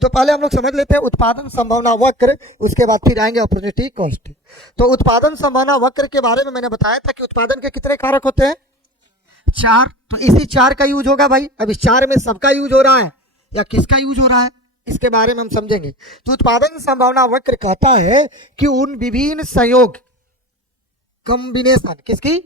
तो पहले हम लोग समझ लेते हैं उत्पादन संभावना वक्र, उसके बाद फिर आएंगे अपॉर्चुनिटी कॉस्ट। तो उत्पादन संभावना वक्र के बारे में मैंने बताया था कि उत्पादन के कितने कारक होते हैं, 4। तो इसी 4 का यूज होगा भाई। अब इस 4 में सबका यूज हो रहा है या किसका यूज हो रहा है, इसके बारे में हम समझेंगे। तो उत्पादन संभावना वक्र कहता है कि उन विभिन्न संयोग, कॉम्बिनेशन, किसकी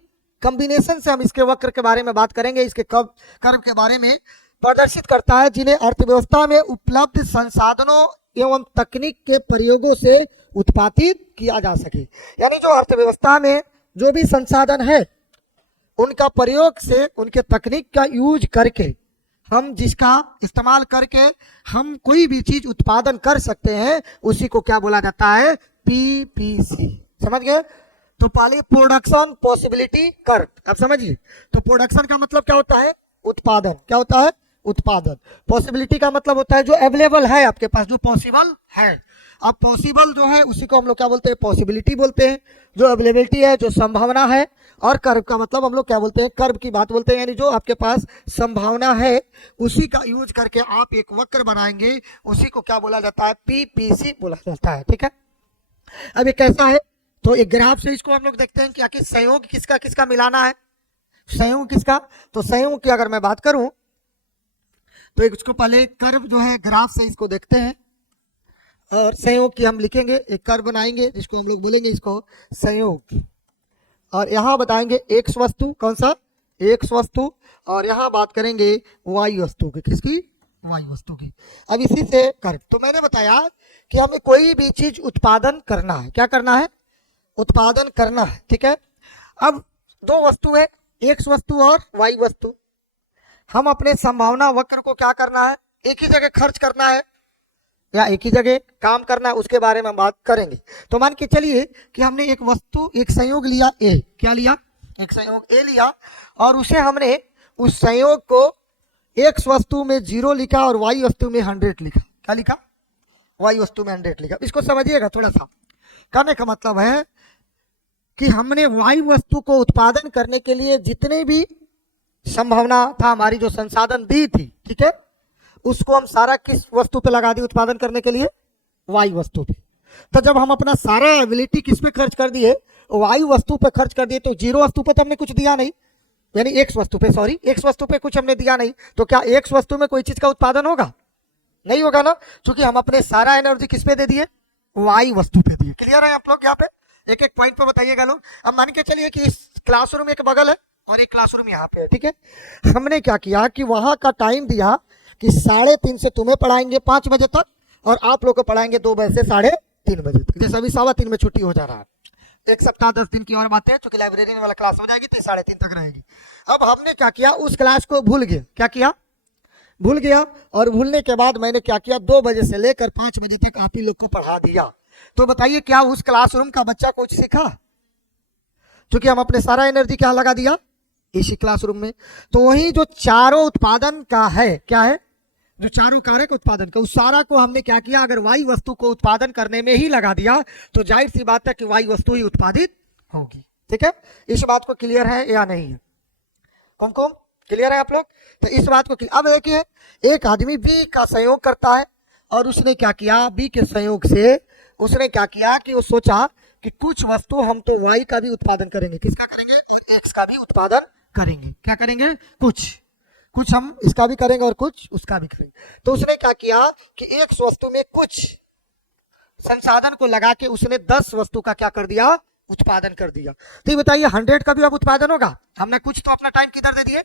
कॉम्बिनेशन से हम इसके वक्र के बारे में बात करेंगे, इसके कर्व के बारे में प्रदर्शित करता है, जिन्हें अर्थव्यवस्था में उपलब्ध संसाधनों एवं तकनीक के प्रयोगों से उत्पादित किया जा सके। यानी जो अर्थव्यवस्था में जो भी संसाधन है उनका प्रयोग से, उनके तकनीक का यूज करके, हम जिसका इस्तेमाल करके हम कोई भी चीज उत्पादन कर सकते हैं, उसी को क्या बोला जाता है, पीपीसी। समझ गए? तो पहले प्रोडक्शन पॉसिबिलिटी कर्व, अब समझिए। तो प्रोडक्शन का मतलब क्या होता है, उत्पादन। क्या होता है, उत्पादन। पॉसिबिलिटी का मतलब होता है जो अवेलेबल है आपके पास, जो पॉसिबल है। अब पॉसिबल जो है उसी को हम लोग क्या बोलते हैं, पॉसिबिलिटी बोलते हैं। जो अवेलेबिलिटी है, जो संभावना है। और कर्व का मतलब हम लोग क्या बोलते हैं, कर्व की बात बोलते हैं, यानी जो आपके पास संभावना है उसी का यूज करके आप एक वक्र बनाएंगे, उसी को क्या बोला जाता है, पीपीसी बोला जाता है। ठीक है, अब ये कैसा है, तो एक ग्राफ से इसको हम लोग देखते हैं कि आखिर संयोग किसका किसका मिलाना है, संयोग किसका। तो संयोग की अगर मैं बात करूं तो एक उसको पहले कर्व जो है ग्राफ से इसको देखते हैं, और संयोग की हम लिखेंगे, एक कर्व बनाएंगे जिसको हम लोग बोलेंगे इसको संयोग। और यहाँ बताएंगे एक्स वस्तु, कौन सा, एक्स वस्तु। और यहाँ बात करेंगे वाई वस्तु की, किसकी, वाई वस्तु की। अब इसी से कर्व। तो मैंने बताया कि हमें कोई भी चीज उत्पादन करना है, क्या करना है, उत्पादन करना है। ठीक है, अब दो वस्तु है, एक्स वस्तु और वाई वस्तु। हम अपने संभावना वक्र को क्या करना है, एक ही जगह खर्च करना है या एक ही जगह काम करना है, उसके बारे में हम बात करेंगे। तो मान के चलिए कि हमने एक वस्तु, एक संयोग लिया ए, क्या लिया, एक संयोग ए लिया, और उसे हमने उस संयोग को एक्स वस्तु में 0 लिखा और वाई वस्तु में 100 लिखा। क्या लिखा, वाई वस्तु में 100 लिखा। इसको समझिएगा थोड़ा सा। कहने का मतलब है कि हमने वाई वस्तु को उत्पादन करने के लिए जितने भी संभावना था, हमारी जो संसाधन दी थी, ठीक है, उसको हम सारा किस वस्तु पे लगा दी उत्पादन करने के लिए, वाई वस्तु पे। तो जब हम अपना सारा एबिलिटी किस पे खर्च कर दिए, वाई वस्तु पे खर्च कर दिए, तो 0 वस्तु पे तो हमने कुछ दिया नहीं, यानी एक्स वस्तु पे, सॉरी, एक्स वस्तु पे कुछ हमने दिया नहीं। तो क्या एक्स वस्तु में कोई चीज का उत्पादन होगा, नहीं होगा ना, क्योंकि हम अपने सारा एनर्जी किस पे दे दिए, वाई वस्तु पे दिए। क्लियर है आप लोग, यहाँ पे एक एक पॉइंट पे बताइएगा लोग। अब मान के चलिए कि इस क्लासरूम एक बगल है और एक क्लासरूम यहाँ पे है, ठीक है। हमने क्या किया कि वहां का टाइम दिया कि 3:30 से तुम्हें पढ़ाएंगे 5 बजे तक, और आप लोग को पढ़ाएंगे 2 बजे से 3:30 बजे तक। जैसे अभी 3:15 में छुट्टी हो जा रहा है, एक सप्ताह 10 दिन की और बात है, क्योंकि लाइब्रेरी वाला क्लास हो जाएगी तो 3:30 तक रहेगी। अब हमने क्या किया, उस क्लास को भूल गए, क्या किया, भूल गया। और भूलने के बाद मैंने क्या किया, 2 बजे से लेकर 5 बजे तक आप ही लोग को पढ़ा दिया। तो बताइए क्या उस क्लासरूम का बच्चा कुछ सीखा, क्योंकि हम अपने सारा एनर्जी क्या लगा दिया इसी क्लासरूम में। तो वही जो चारों उत्पादन का है, क्या है, जो चारों कारक उत्पादन का, उस सारा को हमने क्या किया, अगर वाई वस्तु को उत्पादन करने में ही लगा दिया तो जाहिर सी बात है कि वाई वस्तु ही उत्पादित होगी। ठीक है, इस बात को क्लियर है या नहीं है, कौन कौन क्लियर है आप लोग। तो इस बात को अब देखिए, एक आदमी बी का संयोग करता है, और उसने क्या किया, बी के संयोग से उसने क्या किया कि वो सोचा कि कुछ वस्तु हम तो वाई का भी उत्पादन करेंगे, किसका करेंगे, और एक्स का भी उत्पादन करेंगे। क्या करेंगे, कुछ हम इसका भी करेंगे और कुछ उसका भी करेंगे। तो उसने क्या किया कि एक वस्तु में कुछ संसाधन को लगा के उसने 10 वस्तु का क्या कर दिया, उत्पादन कर दिया। तो ये बताइए 100 का भी अब उत्पादन होगा। हमने कुछ तो अपना टाइम किधर दे दिए,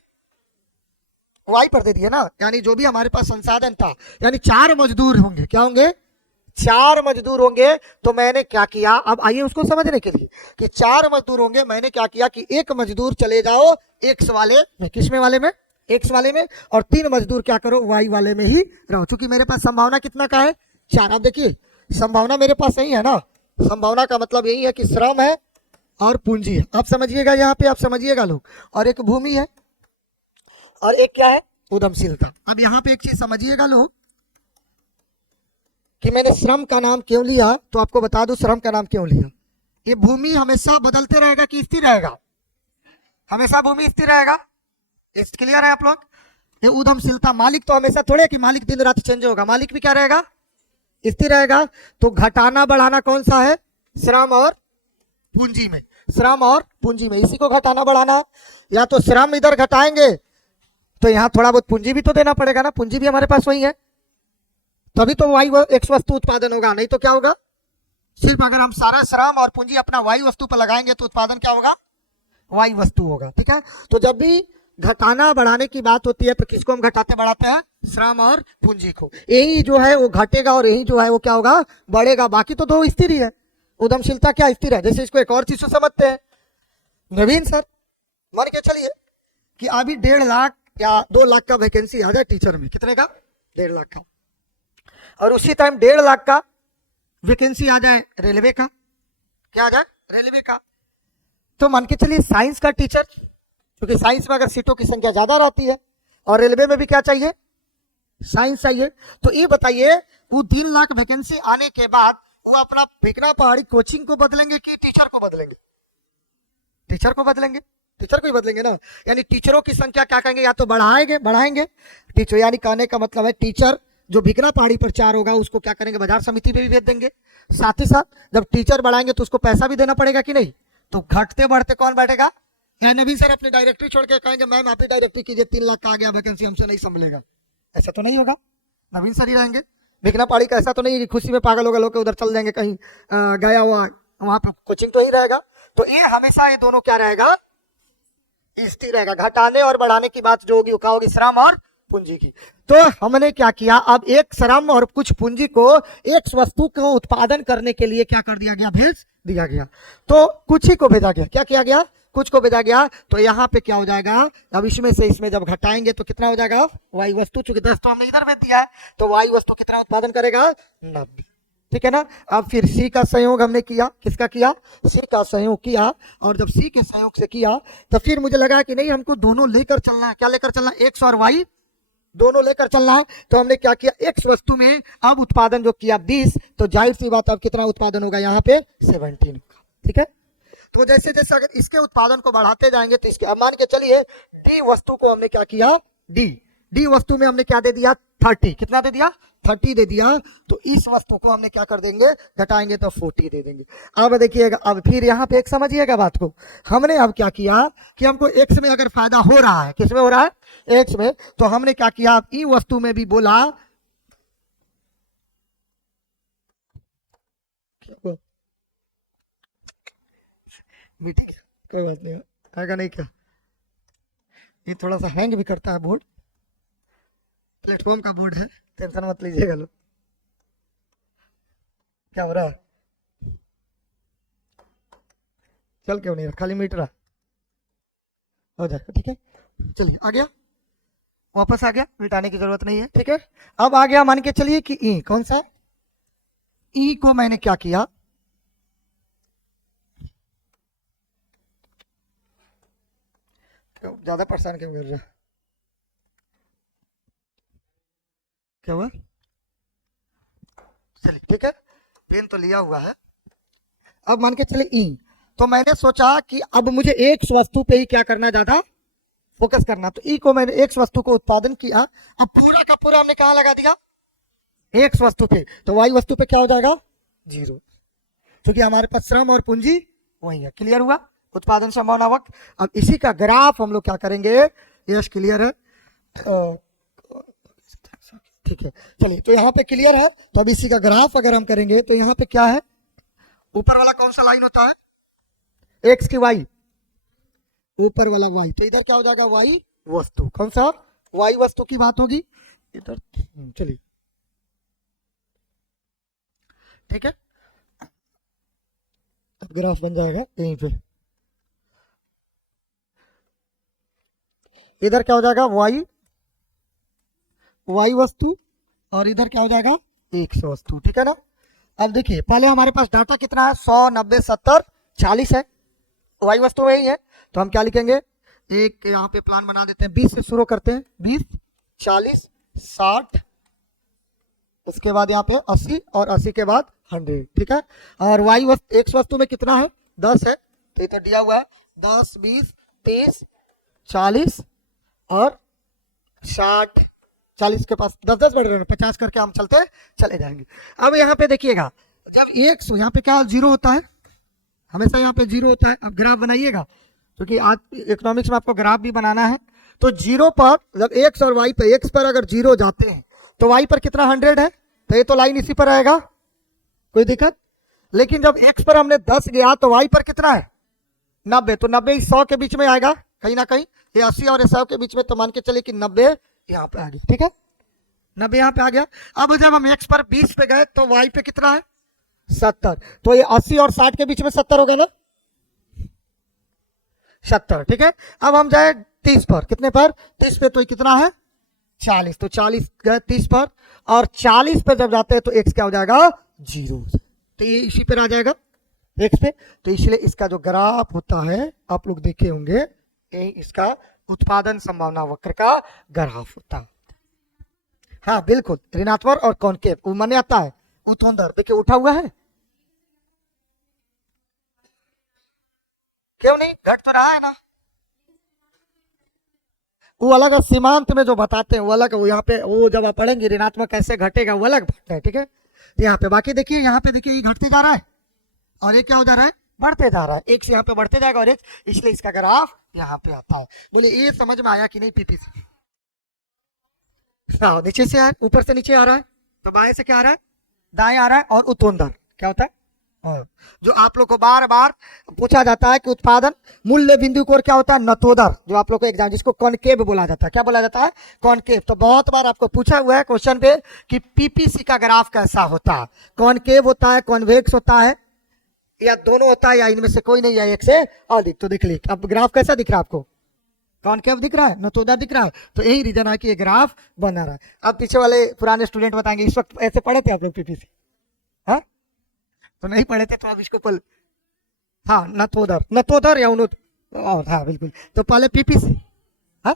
वाई पर दे दिए ना, यानी जो भी हमारे पास संसाधन था, यानी 4 मजदूर होंगे, क्या होंगे, 4 मजदूर होंगे। तो मैंने क्या किया, अब आइए उसको समझने के लिए कि 4 मजदूर होंगे, मैंने क्या किया कि एक मजदूर चले जाओ एक्स वाले में, किसमें वाले में, एक्स वाले में, और 3 मजदूर क्या करो, वाई वाले में ही रहो। चूंकि मेरे पास संभावना कितना का है, 4। आप देखिए संभावना मेरे पास नहीं है ना, संभावना का मतलब यही है कि श्रम है और पूंजी है। आप समझिएगा, यहाँ पे आप समझिएगा लोग, और एक भूमि है और एक क्या है, उद्यमशीलता। अब यहाँ पे एक चीज समझिएगा लोग कि मैंने श्रम का नाम क्यों लिया, तो आपको बता दूं श्रम का नाम क्यों लिया। ये भूमि हमेशा बदलते रहेगा कि स्थिर रहेगा, हमेशा भूमि स्थिर रहेगा, क्लियर है आप लोग। ये उद्यमशीलता, मालिक तो हमेशा थोड़े कि मालिक दिन रात चेंज होगा, मालिक भी क्या रहेगा, स्थिर रहेगा। तो घटाना बढ़ाना कौन सा है? श्रम और पूंजी में, श्रम और पूंजी में, इसी को घटाना बढ़ाना। या तो श्रम इधर घटाएंगे तो यहाँ थोड़ा बहुत पूंजी भी तो देना पड़ेगा ना, पूंजी भी हमारे पास वही है, तभी तो वाई एक्स वस्तु उत्पादन होगा, नहीं तो क्या होगा? सिर्फ अगर हम सारा श्रम और पूंजी अपना वाई वस्तु पर लगाएंगे तो उत्पादन क्या होगा? वाई वस्तु होगा। ठीक है, तो जब भी घटाना बढ़ाने की बात होती है तो किसको हम घटाते बढ़ाते हैं? श्रम और पूंजी को। यही जो है वो घटेगा और यही जो है वो क्या होगा? बढ़ेगा। बाकी तो दो स्थिर ही है। उद्यमशीलता क्या स्थिर है? जैसे इसको एक और चीज से समझते हैं, नवीन सर मान के चलिए कि अभी 1.5 लाख या 2 लाख का वैकेंसी आ जाए टीचर में, कितने का? 1.5 लाख का। और उसी टाइम 1.5 लाख का वैकेंसी आ जाए रेलवे का, क्या आ जाए? रेलवे का। तो मान के चलिए साइंस का टीचर, क्योंकि साइंस में अगर सीटों की संख्या ज्यादा रहती है और रेलवे में भी क्या चाहिए? साइंस चाहिए। तो ये बताइए वो 3 लाख वैकेंसी आने के बाद वो अपना भिकना पहाड़ी कोचिंग को बदलेंगे कि टीचर को बदलेंगे? टीचर को बदलेंगे, टीचर को ही बदलेंगे ना। यानी टीचरों की संख्या क्या करेंगे? या तो बढ़ाएंगे टीचर, यानी कहने का मतलब है टीचर जो भिकना पहाड़ी पर 4 होगा उसको क्या करेंगे? बाजार समिति पे भी भेज देंगे। साथ ही साथ जब टीचर बढ़ाएंगे तो उसको पैसा भी देना पड़ेगा कि नहीं? तो घटते बढ़ते कौन बैठेगा? या नवीन सर अपनी डायरेक्टरी छोड़ के कहेंगे मैम आप ही डायरेक्टरी कीजिए, 3 लाख का आ गया वैकेंसी, हमसे नहीं संभलेगा? ऐसा तो नहीं होगा। नवीन सर ही रहेंगे। भिकना पहाड़ी का ऐसा तो नहीं कि खुशी में पागल होगा लोग उधर चल जाएंगे कहीं गया हुआ, वहां पर कोचिंग तो ही रहेगा। तो ये हमेशा ये दोनों क्या रहेगा? स्थिर रहेगा। घटाने और बढ़ाने की बात जो होगी वो क्या होगी? श्रम और पूंजी की। तो हमने क्या किया? अब एक श्रम और कुछ पूंजी को एक वस्तु को उत्पादन करने के लिए क्या कर दिया गया? भेज दिया गया। तो कुछ ही को भेजा गया। क्या किया गया? कुछ को भेजा गया। तो यहाँ पे क्या हो जाएगा? अब इसमें से इसमें जब घटाएंगे तो कितना हो जाएगा? वाई वस्तु, चूंकि 10 तो हमने इधर भेज दिया है तो वाई वस्तु कितना उत्पादन करेगा? 90। ठीक है ना। अब फिर सी का संयोग हमने किया। किसका किया? सी का संयोग किया। और जब सी के संयोग से किया तो फिर मुझे लगा कि नहीं हमको दोनों लेकर चलना है। क्या लेकर चलना है? एक्स और वाई दोनों लेकर चलना है। तो हमने क्या किया? एक्स वस्तु में अब उत्पादन जो किया 20, तो जाहिर सी बात अब कितना उत्पादन होगा? यहाँ पे 17। ठीक है। तो जैसे जैसे अगर इसके उत्पादन को बढ़ाते जाएंगे तो इसके, अब मान के चलिए डी वस्तु को हमने क्या किया? डी वस्तु में हमने क्या दे दिया? 30। कितना दे दिया? 30 दे दिया। तो इस वस्तु को हमने क्या कर देंगे? घटाएंगे तो 40 दे देंगे। अब देखिएगा, अब फिर यहाँ पे एक समझिएगा बात को। हमने अब क्या किया कि हमको एक्स में अगर फायदा हो रहा है, किस में हो रहा है? एक्स में। तो हमने क्या किया? ई वस्तु में भी बोला मीटिंग, कोई बात नहीं आएगा नहीं क्या? ये थोड़ा सा हैंग भी करता है बोर्ड, प्लेटफॉर्म का बोर्ड है, टेंशन मत लीजिएगा लोग। क्या हो रहा है? चल क्यों नहीं रहा? खाली मीट रहा हो जाएगा। ठीक है, चलिए आ गया, वापस आ गया, मिटाने की जरूरत नहीं है। ठीक है, अब आ गया मान के चलिए कि ई कौन सा? ई को मैंने क्या किया? ज्यादा परेशान क्यों कर रहा? क्या हुआ? चलिए ठीक है, पेन तो लिया हुआ है। अब मान के चले ई, तो मैंने सोचा कि अब मुझे एक वस्तु पे ही क्या करना, ज्यादा फोकस करना। तो ई को मैंने एक वस्तु को उत्पादन किया। अब पूरा का पूरा हमने कहा लगा दिया? एक वस्तु पे। तो वाई वस्तु पे क्या हो जाएगा? 0, क्योंकि हमारे पास श्रम और पूंजी वही है। क्लियर हुआ? उत्पादन संभावनावक। अब इसी का ग्राफ हम लोग क्या करेंगे? यस क्लियर है, ठीक है। चलिए, तो यहाँ पे क्लियर है। तो अब इसी का ग्राफ अगर हम करेंगे तो यहाँ पे क्या है? ऊपर वाला कौन सा लाइन होता है? एक्स की वाई, ऊपर वाला वाई। तो इधर क्या हो जाएगा? वाई वस्तु। कौन सा? वाई वस्तु की बात होगी इधर। चलिए ठीक है, अब ग्राफ बन जाएगा यहीं पे। इधर क्या हो जाएगा? वाई, वाई वस्तु, और इधर क्या हो जाएगा? एक्स वस्तु। ठीक है ना। अब देखिए पहले हमारे पास डाटा कितना है? 100, 90, 70, 40 है। वाई वस्तु वही है। तो हम क्या लिखेंगे? एक यहाँ पे प्लान बना देते हैं, 20 से शुरू करते हैं। 20, 40, 60, उसके बाद यहाँ पे 80 और 80 के बाद 100। ठीक है। और वाई वस्तु, एक्स वस्तु में कितना है? 10 है। तो इधर दिया हुआ है 10, 20, 30, 40 और 60। 40 के पास 10 10 बढ़ रहे हैं, 50 करके हम चलते चले जाएंगे। अब यहाँ पे देखिएगा, जब एक यहाँ पे क्या जीरो होता है, हमेशा यहाँ पे जीरो होता है। अब ग्राफ बनाइएगा, क्योंकि आज इकोनॉमिक्स में आपको ग्राफ भी बनाना है। तो जीरो पर जब एक्स और वाई पे, एक्स पर अगर जीरो जाते हैं तो वाई पर कितना 100 है, तो ये तो लाइन इसी पर आएगा, कोई दिक्कत। लेकिन जब एक्स पर हमने 10 गया तो वाई पर कितना है 90, तो 90 100 के बीच में आएगा कहीं ना कहीं, ये 80 और 100 के बीच में, तो मान के चले कि 90 यहाँ पे आ गया, ठीक है, 90 यहाँ पे आ गया। अब जब हम एक्स पर 20 पे गए तो वाई पे कितना है 70, तो ये 80 और 60 के बीच में 70 हो गया ना, 70, ठीक है। अब हम जाए 30 पर, कितने पर 30 पे, तो ये कितना है 40, तो 40 गए 30 पर, और 40 पे जब जाते हैं तो एक्स क्या हो जाएगा 0, तो ये इसी पर आ जाएगा एक्स पे। तो इसलिए इसका जो ग्राफ होता है आप लोग देखे होंगे, ये इसका उत्पादन संभावना वक्र का ग्राफ होता है। हाँ बिल्कुल, ऋणात्मक और कॉनकेव वो माने आता है, ऊर्ध्वाधर देखिए उठा हुआ है, क्यों नहीं, घट तो रहा है ना, वो अलग है, सीमांत में जो बताते हैं वो अलग है, वो यहाँ पे वो जब आप पढ़ेंगे ऋणात्मक कैसे घटेगा वो अलग बात है, ठीक है। यहाँ पे बाकी देखिए, यहाँ पे देखिए ये घटते जा रहा है और ये क्या हो जा रहा है बढ़ते जा रहा है, एक से यहाँ पे बढ़ते जाएगा और एक, इसलिए इसका ग्राफ यहाँ पे आता है। बोले ये समझ में आया कि नहीं पीपीसी? हाँ, नीचे से ऊपर से नीचे आ रहा है, तो बाएं से क्या आ रहा है दाएं आ रहा है, और उत्तोंदर क्या होता है, जो आप लोग को बार बार पूछा जाता है कि उत्पादन मूल्य बिंदु को, और क्या होता है नतोदर, जो आप लोग को एग्जाम जिसको कॉनकेव बोला जाता है, क्या बोला जाता है कॉनकेव। तो बहुत बार आपको पूछा हुआ है क्वेश्चन पे कि पीपीसी का ग्राफ कैसा होता है, कॉनकेव होता है, कॉन्वेक्स होता है, या दोनों होता है, या इनमें से कोई नहीं है, एक से अधिक। तो देख लीजिए अब ग्राफ कैसा दिख रहा है आपको, कॉनकेव दिख रहा है, नतोदर दिख रहा है, तो यही रीजन है कि ये ग्राफ बना रहा है। अब पीछे वाले पुराने स्टूडेंट बताएंगे इस वक्त ऐसे पढ़े थे आप लोग पीपीसी, हाँ तो नहीं पढ़े थे, तो अब इसको पल, हाँ नतोदर, नतोदर या उन्नत, और हाँ बिल्कुल, तो पहले पीपीसी, हाँ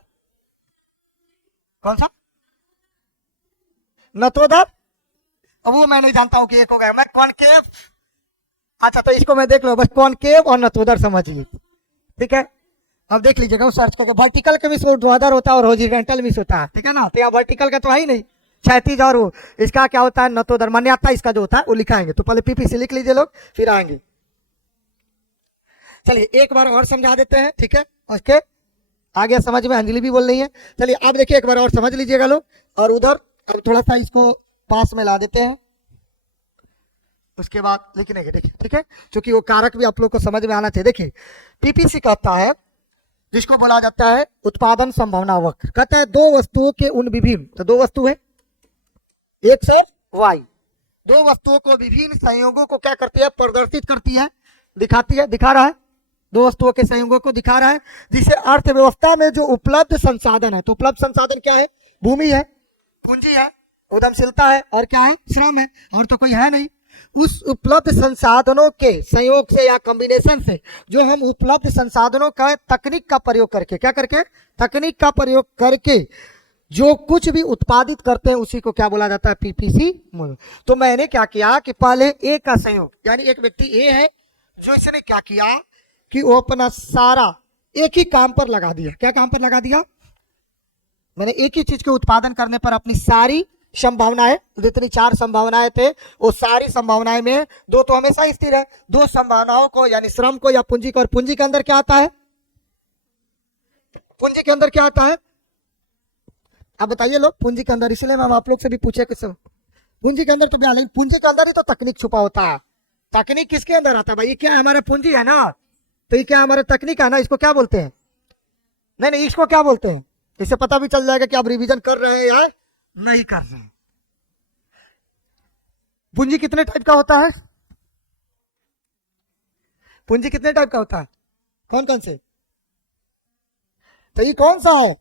कौन सा नतोदर, अब वो मैं नहीं जानता हूँ कि एक हो गया, मैं कॉनकेव, अच्छा तो इसको मैं देख लो बस, कॉनकेव और नतोदर समझिए, ठीक है। अब देख लीजिएगा वो सर्च करके, वर्टिकल का मिस ऊर्ध्वाधर होता है और हॉरिजॉन्टल मिस होता है, ठीक है ना, तो यहाँ वर्टिकल का तो है ही नहीं, क्षैतिज, और वो इसका क्या होता है नतोदर, मान्यता इसका जो होता है वो लिखाएंगे। तो पहले पीपीसी लिख लीजिए लोग, फिर आएंगे। चलिए एक बार और समझा देते हैं, ठीक है, ओके आगे समझ में, अंजलि भी बोल रही है। चलिए अब देखिए एक बार और समझ लीजिएगा लोग, और उधर अब थोड़ा सा इसको पास में ला देते हैं, उसके बाद लिखने के, देखिए ठीक है, क्योंकि वो कारक भी आप लोग को समझ में आना चाहिए। देखिए पीपीसी कहता है जिसको बोला जाता है उत्पादन संभावना वक्र, कहता है दो वस्तुओं के उन विभिन्न, तो दो वस्तु है एक्स और वाई, दो वस्तुओं को विभिन्न संयोगों को क्या करती है प्रदर्शित करती है, दिखाती है, दिखा रहा है, दो वस्तुओं के संयोगों को दिखा रहा है, जिसे अर्थव्यवस्था में जो उपलब्ध संसाधन है, तो उपलब्ध संसाधन क्या है, भूमि है, पूंजी है, उद्यमशीलता है, और क्या है श्रम है, और तो कोई है नहीं। उस उपलब्ध संसाधनों के संयोग से या कॉम्बिनेशन से, जो हम उपलब्ध संसाधनों का तकनीक का प्रयोग करके, क्या करके तकनीक का प्रयोग करके जो कुछ भी उत्पादित करते हैं उसी को क्या बोला जाता है पीपीसी। तो मैंने क्या किया कि पहले ए का संयोग, यानी एक व्यक्ति ए है जो इसने क्या किया कि वो अपना सारा एक ही काम पर लगा दिया, क्या काम पर लगा दिया, मैंने एक ही चीज के उत्पादन करने पर अपनी सारी संभावनाएं, जितनी 4 संभावनाएं थे वो सारी संभावनाएं में, दो तो हमेशा स्थिर है, दो संभावनाओं को यानी श्रम को या पूंजी को, और पूंजी के अंदर क्या आता है, पूंजी के अंदर क्या आता है, अब बताइए लोग पूंजी के अंदर, इसलिए हम आप लोग से भी पूछे कि पूंजी के अंदर तो क्या, पूंजी के अंदर ही तो तकनीक छुपा होता है। तकनीक किसके अंदर आता है भाई, ये क्या है हमारा पूंजी है ना, तो ये क्या हमारा तकनीक है ना, इसको क्या बोलते हैं, नहीं नहीं इसको क्या बोलते हैं, इससे पता भी चल जाएगा कि आप रिवीजन कर रहे हैं या नहीं कर रहे हैं। पूंजी कितने टाइप का होता है, पूंजी कितने टाइप का होता है, कौन कौन से, तो ये कौन सा है,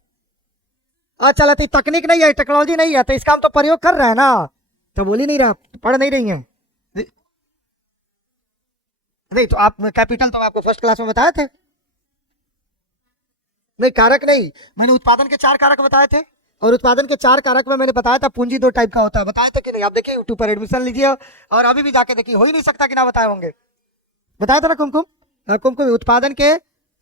अच्छा तो तकनीक नहीं है, टेक्नोलॉजी नहीं है, तो इसका हम तो प्रयोग कर रहे हैं ना, तो बोल ही नहीं रहा, पढ़ नहीं रही है, नहीं तो आप कैपिटल तो मैं आपको फर्स्ट क्लास में बताए थे, नहीं कारक नहीं, मैंने उत्पादन के 4 कारक बताए थे, और उत्पादन के 4 कारक में मैंने बताया था पूंजी 2 टाइप का होता है, बताया था कि नहीं, आप देखिए यूट्यूब पर एडमिशन लीजिए और अभी भी जाके देखिए, हो ही नहीं सकता कि ना बताए होंगे, बताया था ना कुमकुम, कुमकुम उत्पादन के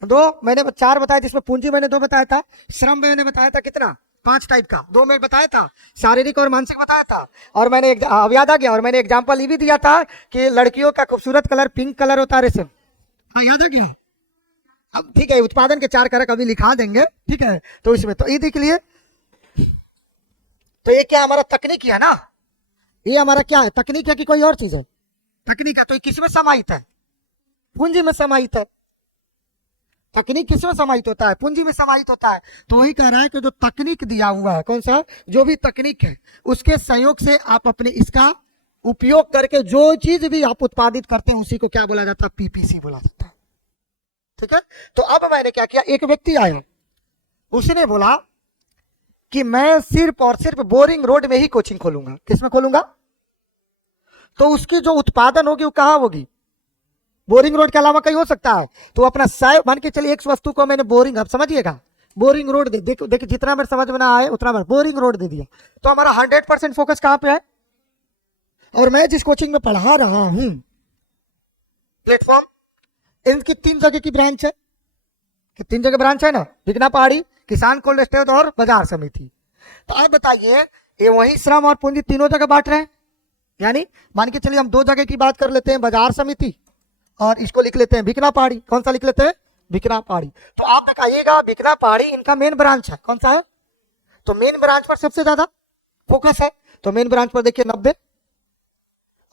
2 मैंने 4 बताया, जिसमें पूंजी मैंने 2 बताया था, श्रम मैंने बताया था कितना 5 टाइप का, 2 में बताया था, शारीरिक और मानसिक बताया था। और मैंने अब याद आ गया, और मैंने एग्जांपल ये भी दिया था कि लड़कियों का खूबसूरत कलर पिंक कलर होता है रेशम। हाँ याद आ गया। अब ठीक है, उत्पादन के 4 कारक अभी लिखा देंगे, ठीक है। तो इसमें तो ये देख लिए, तो ये क्या हमारा तकनीक है ना, ये हमारा क्या है, तकनीक है कि कोई और चीज है? तकनीक है। तो ये किसमें समाहित है? पूंजी में समाहित है। तकनीक किसमें समाहित होता है? पूंजी में समाहित होता है। तो वही कह रहा है कि जो तकनीक दिया हुआ है, कौन सा, जो भी तकनीक है, उसके सहयोग से आप अपने इसका उपयोग करके जो चीज भी आप उत्पादित करते हैं उसी को क्या बोला जाता है? पीपीसी बोला जाता है। ठीक है। तो अब मैंने क्या किया, एक व्यक्ति आया, उसने बोला कि मैं सिर्फ और सिर्फ बोरिंग रोड में ही कोचिंग खोलूंगा। किसमें खोलूंगा? तो उसकी जो उत्पादन होगी वो कहां होगी? बोरिंग रोड के अलावा कहीं हो सकता है। तो अपना मान के चलिए, एक वस्तु को मैंने बोरिंग, आप समझिएगा, बोरिंग रोड दे, देखो देखिए जितना मेरे समझ में ना आए उतना मैं बोरिंग रोड दे दिया। तो हमारा 100% फोकस कहां पे है? और मैं जिस कोचिंग में पढ़ा रहा हूं, प्लेटफॉर्म, इनकी 3 जगह की ब्रांच है। 3 जगह ब्रांच है ना, बिकना पहाड़ी, किसान कोल्ड स्टोरेज और बाजार समिति। तो आप बताइए, ये वही श्रम और पूंजी तीनों जगह बांट रहे हैं। यानी मान के चलिए हम 2 जगह की बात कर लेते हैं, बाजार समिति, और इसको लिख लेते हैं बिकना पहाड़ी। कौन सा लिख लेते हैं? बिकना पहाड़ी। तो आप बताइएगा, बिकना पहाड़ी इनका मेन ब्रांच है। कौन सा है? तो मेन ब्रांच पर सबसे ज्यादा फोकस है। तो मेन ब्रांच पर देखिए 90,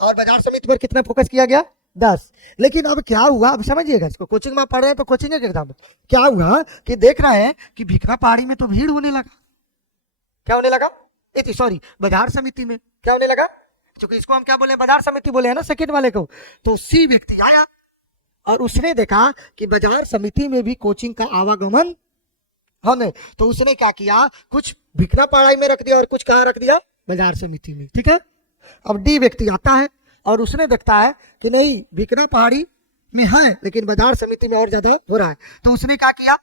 और बाजार समिति पर कितना फोकस किया गया? 10। लेकिन अब क्या हुआ, अब समझिएगा इसको, कोचिंग में पढ़ रहे हैं तो कोचिंग के एग्जाम में क्या हुआ कि देख रहे हैं कि बिकना पहाड़ी में तो भीड़ होने लगा। क्या होने लगा? सॉरी, बाजार समिति में क्या होने लगा? क्योंकि इसको हम क्या बोले, बाजार समिति बोले हैं ना, सेकंड वाले को। तो सी व्यक्ति आया और उसने देखा कि बाजार समिति में भी कोचिंग का आवागमन होने, तो उसने क्या किया, कुछ बिकना पहाड़ी में रख दिया और कुछ कहां रख दिया? बाजार समिति में। ठीक है। अब डी व्यक्ति आता है और उसने देखता है कि नहीं, बिकना पहाड़ी में है लेकिन बाजार समिति में और ज्यादा हो रहा है। तो उसने क्या किया,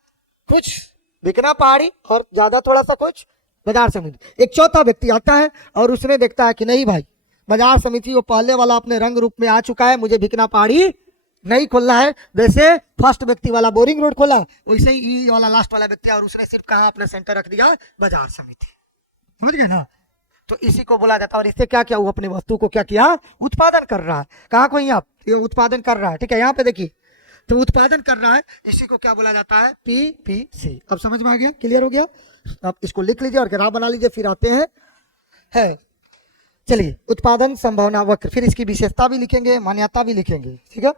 कुछ बिकना पहाड़ी और ज्यादा थोड़ा सा कुछ बाजार समिति। एक चौथा व्यक्ति आता है और उसने देखता है कि नहीं भाई, बाजार समिति वो पहले वाला अपने रंग रूप में आ चुका है, मुझे बिकना पहाड़ी नहीं खोलना है। जैसे फर्स्ट व्यक्ति वाला बोरिंग रोड खोला, वैसे ही वाला लास्ट वाला व्यक्ति, और उसने सिर्फ कहां अपना सेंटर रख दिया? बाजार समिति। समझ गए ना? तो इसी को बोला जाता है। और इससे क्या क्या, वो अपने वस्तु को क्या किया? उत्पादन कर रहा है। कहां को? यहाँ ये उत्पादन कर रहा है। ठीक है, यहाँ पे देखिए, तो उत्पादन कर रहा है, इसी को क्या बोला जाता है? पीपीसी। अब समझ में आ गया? क्लियर हो गया? अब इसको लिख लीजिए और ग्राफ बना लीजिए, फिर आते हैं है। चलिए, उत्पादन संभावना वक्र, फिर इसकी विशेषता भी लिखेंगे, मान्यता भी लिखेंगे। ठीक है।